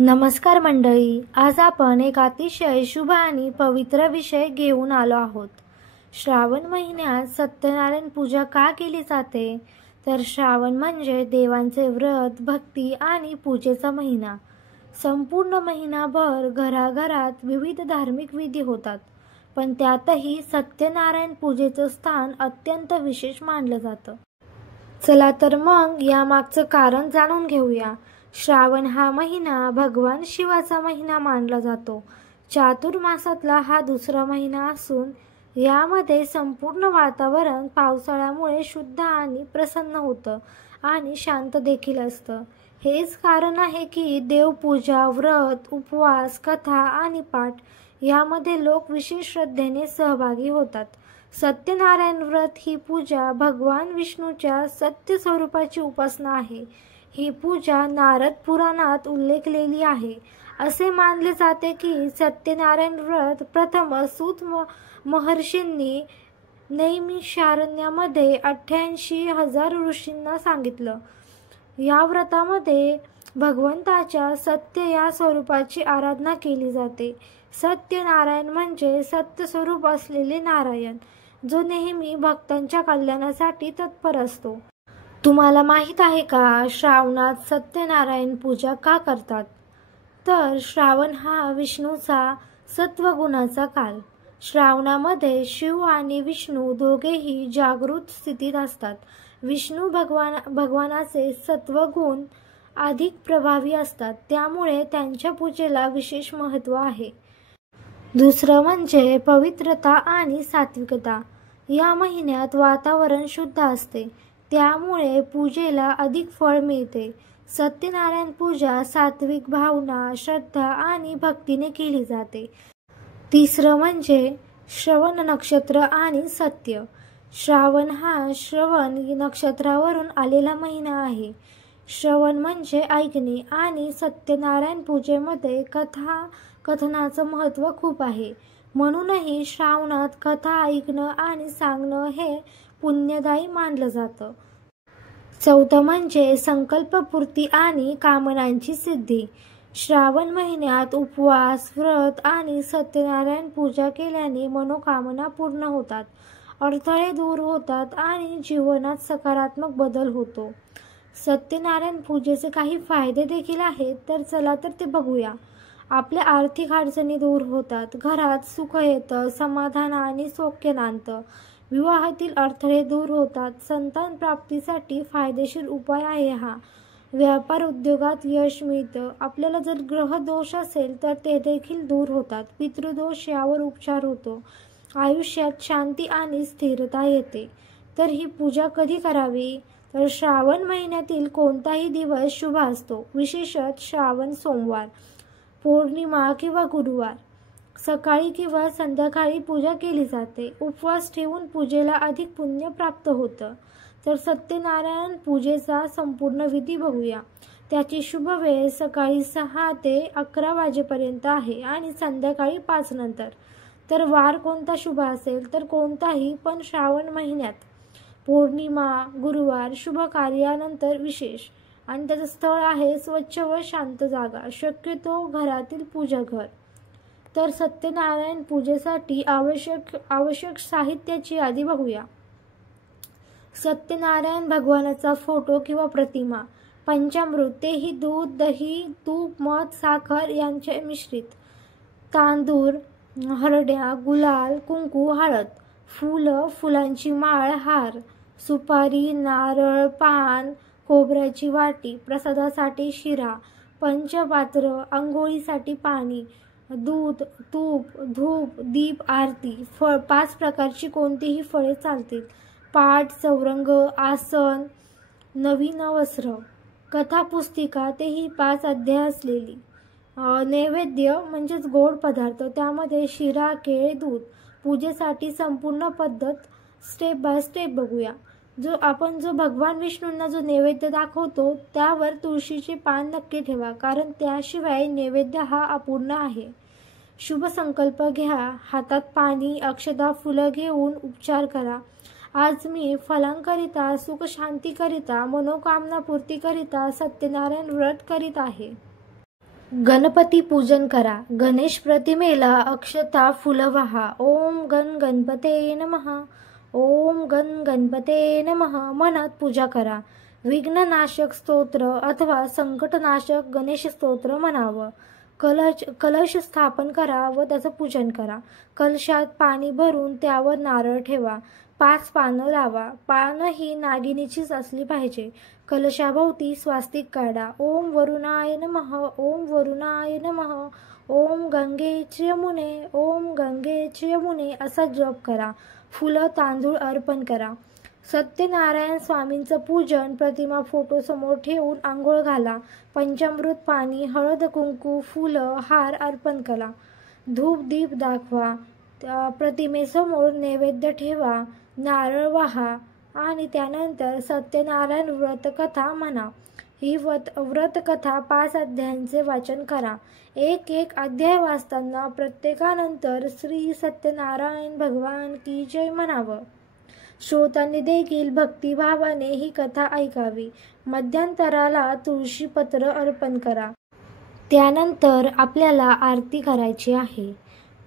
नमस्कार मंडळी, आज आपण एक अतिशय शुभ आणि पवित्र विषय घेऊन आलो आहोत. श्रावण महिन्यात सत्यनारायण पूजा का केली जाते? तर श्रावण म्हणजे देवांचे व्रत, भक्ती आणि पूजेचा महिना. संपूर्ण महिनाभर घराघरात विविध धार्मिक विधी होतात, पण त्यातही सत्यनारायण पूजेचं स्थान अत्यंत विशेष मानलं जातं. चला तर मग यामागचं कारण जाणून घेऊया. श्रावण हा महिना भगवान शिवाचा महिना मानला जातो. चातुर्मासातला हा दुसरा महिना असून यामध्ये संपूर्ण वातावरण पावसाळ्यामुळे शुद्ध आणि प्रसन्न होतं आणि शांत देखील असतं. हेच कारण आहे की देवपूजा, व्रत, उपवास, कथा आणि पाठ यामध्ये लोक विशेष श्रद्धेने सहभागी होतात. सत्यनारायण व्रत ही पूजा भगवान विष्णूच्या सत्य स्वरूपाची उपासना आहे. ही पूजा नारद पुराणात उल्लेखलेली आहे. असे मानले जाते की सत्यनारायण व्रत प्रथम सूत महर्षींनी नैमिषारण्यामध्ये 88,000 ऋषींना सांगितलं. या व्रतामध्ये भगवंताच्या सत्य या स्वरूपाची आराधना केली जाते. सत्यनारायण म्हणजे सत्य स्वरूप असलेले नारायण, जो नेहमी भक्तांच्या कल्याणासाठी तत्पर असतो. तुम्हाला माहीत आहे का श्रावणात सत्यनारायण पूजा का करतात? तर श्रावण हा विष्णूचा सत्वगुणाचा काल. श्रावणामध्ये शिव आणि विष्णू दोघेही जागृत स्थितीत असतात. विष्णू भगवानाचे सत्वगुण अधिक प्रभावी असतात, त्यामुळे त्यांच्या पूजेला विशेष महत्त्व आहे. दुसरं म्हणजे पवित्रता आणि सात्विकता. या महिन्यात वातावरण शुद्ध असते, त्यामुळे पूजेला अधिक फळ मिळते. सत्यनारायण पूजा सात्विक भावना, श्रद्धा आणि भक्तीने केली जाते. तिसरं म्हणजे श्रवण नक्षत्र आणि सत्य. श्रावण हा श्रवण नक्षत्रावरून आलेला महिना आहे. श्रवण म्हणजे ऐकणे आणि सत्यनारायण पूजेमध्ये कथनाचं महत्त्व खूप आहे. म्हणूनही श्रावणात कथा ऐकणं आणि सांगणं हे पुण्यदायी मानलं जातं. चौथं म्हणजे संकल्पपूर्ती आणि कामनांची सिद्धी. श्रावण महिन्यात उपवास, व्रत आणि सत्यनारायण पूजा केल्याने मनोकामना पूर्ण होतात, अडथळे दूर होतात आणि जीवनात सकारात्मक बदल होतो. सत्यनारायण पूजेचे काही फायदे देखील आहेत, तर चला तर ते बघूया. आपल्या आर्थिक अडचणी दूर होतात, घरात सुख येतं, समाधान आणि सौख्य नांदतं, विवाहातील अडथळे दूर होतात, संतान प्राप्तीसाठी फायदेशीर उपाय आहे हा. व्यापार उद्योगात यश मिळतं. आपल्याला जर ग्रह दोष असेल तर ते देखील दूर होतात. पितृदोष यावर उपचार होतो. आयुष्यात शांती आणि स्थिरता येते. तर ही पूजा कधी करावी? तर श्रावण महिन्यातील कोणताही दिवस शुभ असतो, विशेषतः श्रावण सोमवार, पौर्णिमा किंवा गुरुवार. सकाळी किंवा संध्याकाळी पूजा केली जाते. उपवास ठेवून पूजेला अधिक पुण्य प्राप्त होतं. तर सत्यनारायण पूजेचा संपूर्ण विधी बघूया. त्याची शुभ वेळ सकाळी 6 ते 11 वाजेपर्यंत आहे आणि संध्याकाळी 5 नंतर. तर वार कोणता शुभ असेल? तर कोणताही, पण श्रावण महिन्यात पौर्णिमा, गुरुवार शुभ कार्यानंतर विशेष. आणि त्याचं स्थळ आहे स्वच्छ व शांत जागा, शक्यतो घरातील पूजाघर. तर सत्यनारायण पूजेसाठी आवश्यक साहित्याची यादी बघूया. सत्यनारायण भगवानाचा फोटो किंवा प्रतिमा, पंचामृत, तेही दूध, दही, तूप, मध, साखर यांचे मिश्रित, तांदूळ, हरड्या, गुलाल, कुंकू, हळद, फुलं, फुलांची माळ, हार, सुपारी, नारळ, पान, खोबऱ्याची वाटी, प्रसादासाठी शिरा, पंचपात्र, आंघोळीसाठी पाणी, दूध, तूप, धूप, दीप, आरती, फळ, 5 प्रकारची कोणतीही फळे चालतील, पाट, चौरंग, आसन, नवीन वस्त्र, कथापुस्तिका, तेही 5 अध्याय असलेली, नैवेद्य म्हणजेच गोड पदार्थ, त्यामध्ये शिरा, केळे, दूध. पूजेसाठी संपूर्ण पद्धत स्टेप बाय स्टेप बघूया. जो भगवान विष्णूंना जो नैवेद्य दाखवतो त्यावर तुळशीचे पान नक्की ठेवा, कारण त्याशिवाय नैवेद्य हा अपूर्ण आहे. शुभ संकल्प घ्या. हातात पाणी, अक्षता, फुलं घेऊन उपचार करा. आज मी फलांकरिता, सुखशांतीकरिता, मनोकामना पूर्तीकरिता सत्यनारायण व्रत करीत आहे. गणपती पूजन करा. गणेश प्रतिमेला अक्षता फुलं वाहा. ओम गण गणपते नमः. ओम गण गणपते नमः म्हणत पूजा करा. विघ्ननाशक स्तोत्र अथवा संकटनाशक गणेश स्तोत्र म्हणावं. कलश स्थापन करा व त्याचं पूजन करा. कलशात पाणी भरून त्यावर नारळ ठेवा. 5 पानं लावा. पानं ही नागिनीचीच असली पाहिजे. कलशाभोवती स्वास्तिक काढा. ओम वरुणाय नमः. ओम वरुणाय नमः. ओम गंगेच यमुने. ओम गंगेच यमुने असा जप करा. फुलं तांदूळ अर्पण करा. सत्यनारायण स्वामींचं पूजन. प्रतिमा फोटो समोर ठेवून आंघोळ घाला. पंचामृत पाणी, हळद कुंकू, फुलं, हार अर्पण करा. धूप दीप दाखवा. प्रतिमेसमोर नैवेद्य ठेवा. नारळ वाहा आणि त्यानंतर सत्यनारायण व्रतकथा म्हणा. ही व्रतकथा 5 अध्यायांचे वाचन करा. एक अध्याय वाचताना प्रत्येकानंतर श्री सत्यनारायण भगवान की जय म्हणावं. श्रोतांनी देखील भक्तिभावाने ही कथा ऐकावी. मध्यंतराला तुळशीपत्र अर्पण करा. त्यानंतर आपल्याला आरती करायची आहे.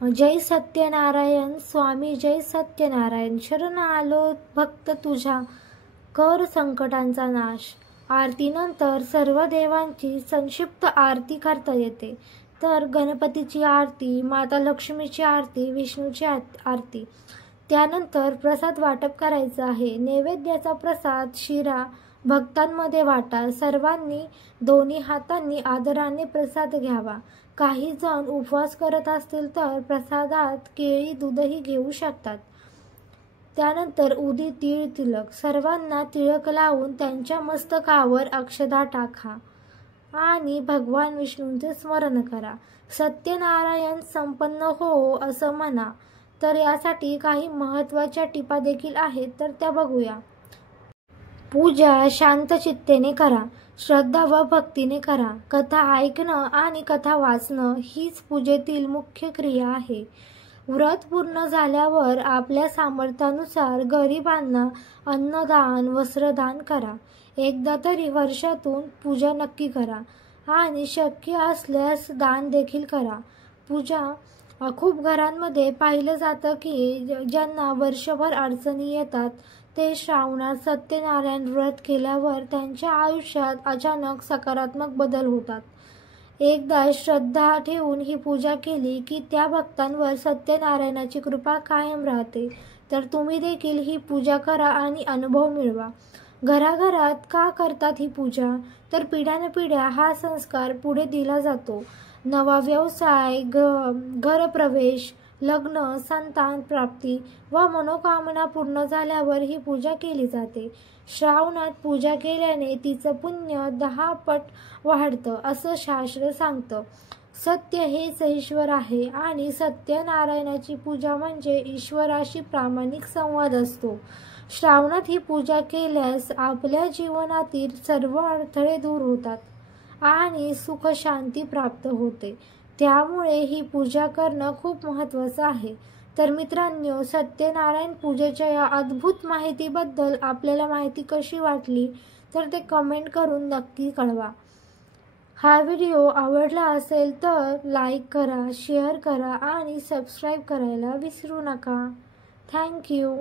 जय सत्यनारायण स्वामी, जय सत्यनारायण. शरण आलो भक्त तुझ्या, कर संकटांचा नाश. आरतीनंतर सर्व देवांची संक्षिप्त आरती करता येते. तर गणपतीची आरती, माता लक्ष्मीची आरती, विष्णूची आरती. त्यानंतर प्रसाद वाटप करायचं आहे. नैवेद्याचा प्रसाद शिरा भक्तांमध्ये वाटा. सर्वांनी दोन्ही हातांनी आदराने प्रसाद घ्यावा. काही जण उपवास करत असतील तर प्रसादात केळी दूधही घेऊ शकतात. त्यानंतर उदी तीळ तिलक. सर्वांना तिळक लावून त्यांच्या मस्तकावर अक्षता टाका आणि भगवान विष्णूंचे स्मरण करा. सत्यनारायण संपन्न हो असं म्हणा. तर यासाठी काही महत्त्वाच्या टिपा देखील आहेत, तर त्या बघूया. पूजा शांत चित्तेने करा. श्रद्धा व भक्तीने करा. कथा ऐकणं आणि कथा वाचणं हीच पूजेतील मुख्य क्रिया आहे. व्रत पूर्ण झाल्यावर आपल्या सामर्थ्यानुसार गरिबांना अन्नदान, वस्त्रदान करा. एकदा तरी वर्षातून पूजा नक्की करा आणि शक्य असल्यास दान देखील करा. पूजा खूप घरांमध्ये पाहिलं जातं की ज्यांना वर्षभर अडचणी येतात ते श्रावणात सत्यनारायण व्रत केल्यावर त्यांच्या आयुष्यात अचानक सकारात्मक बदल होतात. एकदा श्रद्धा ठेवून ही पूजा केली की त्या भक्तांवर सत्यनारायणाची कृपा कायम राहते. तर तुम्ही देखील ही पूजा करा आणि अनुभव मिळवा. घराघरात का करतात ही पूजा? तर पिढ्यानपिढ्या हा संस्कार पुढे दिला जातो. नवा व्यवसाय, घरप्रवेश, लग्न, संतान प्राप्ती व मनोकामना पूर्ण झाल्यावर ही पूजा केली जाते. श्रावणात पूजा केल्याने तिचं पुण्य 10 पट वाढतं असं शास्त्र सांगतं. सत्य हेच ईश्वर आहे आणि सत्यनारायणाची पूजा म्हणजे ईश्वराशी प्रामाणिक संवाद असतो. श्रावणात ही पूजा केल्यास आपल्या जीवनातील सर्व अडथळे दूर होतात आणि सुख शांती प्राप्त होते. त्यामुळे ही पूजा करणं खूप महत्त्वाचं आहे. तर मित्रांनो, सत्यनारायण पूजेच्या या अद्भुत माहितीबद्दल आपल्याला माहिती कशी वाटली तर ते कमेंट करून नक्की कळवा. हा व्हिडिओ आवडला असेल तर लाईक करा, शेअर करा आणि सबस्क्राईब करायला विसरू नका. थँक्यू.